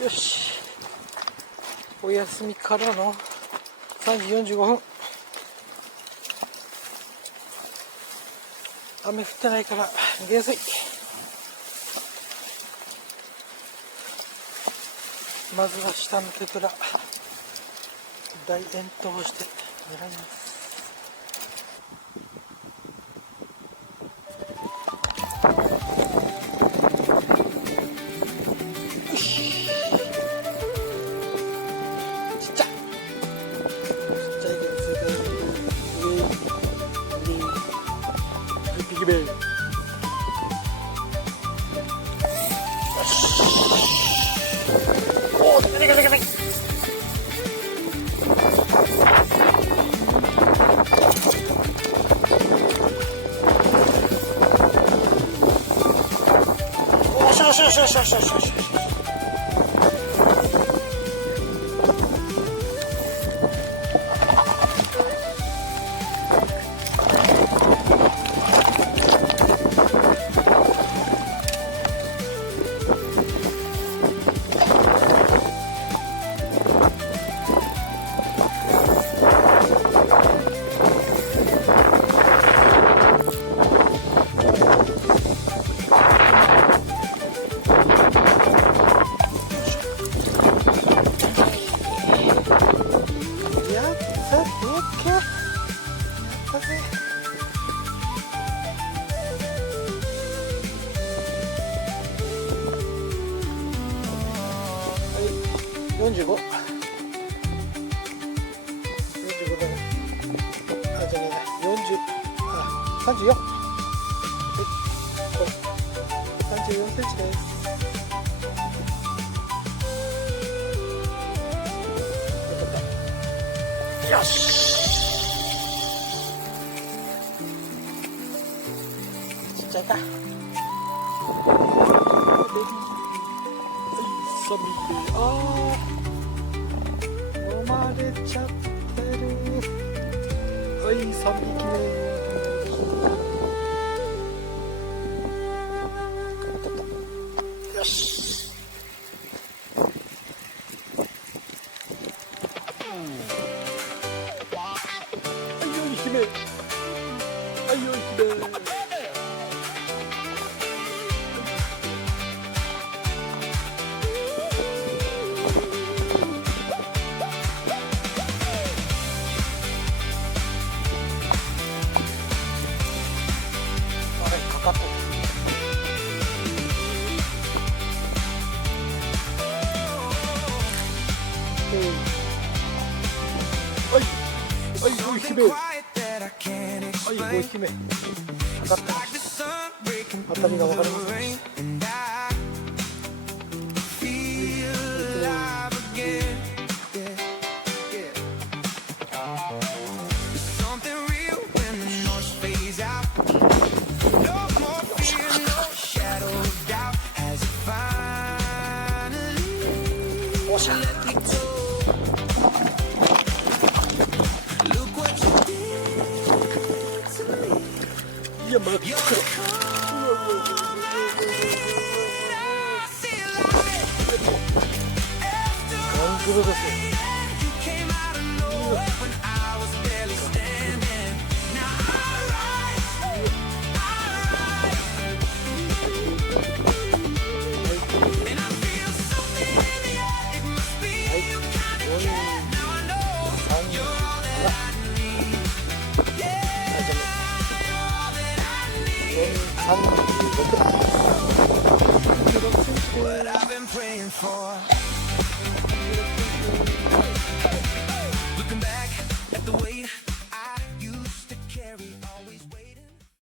よし、お休みからの3時45分。雨降ってないから逃げやすい。まずは下の手ぶら大遠投して狙います。45だね。あ、じゃねえな、34。これ34センチです。よかった。よし。ちっちゃいか。飲まれちゃってる。はい、3匹目。よし。はいよい姫。はいよい姫。はい、ごい姫。はい、ごい姫。当たってました。当たりが分かりませんでした。おしゃ。いや、真っ黒。ガングロですよ。36センチです。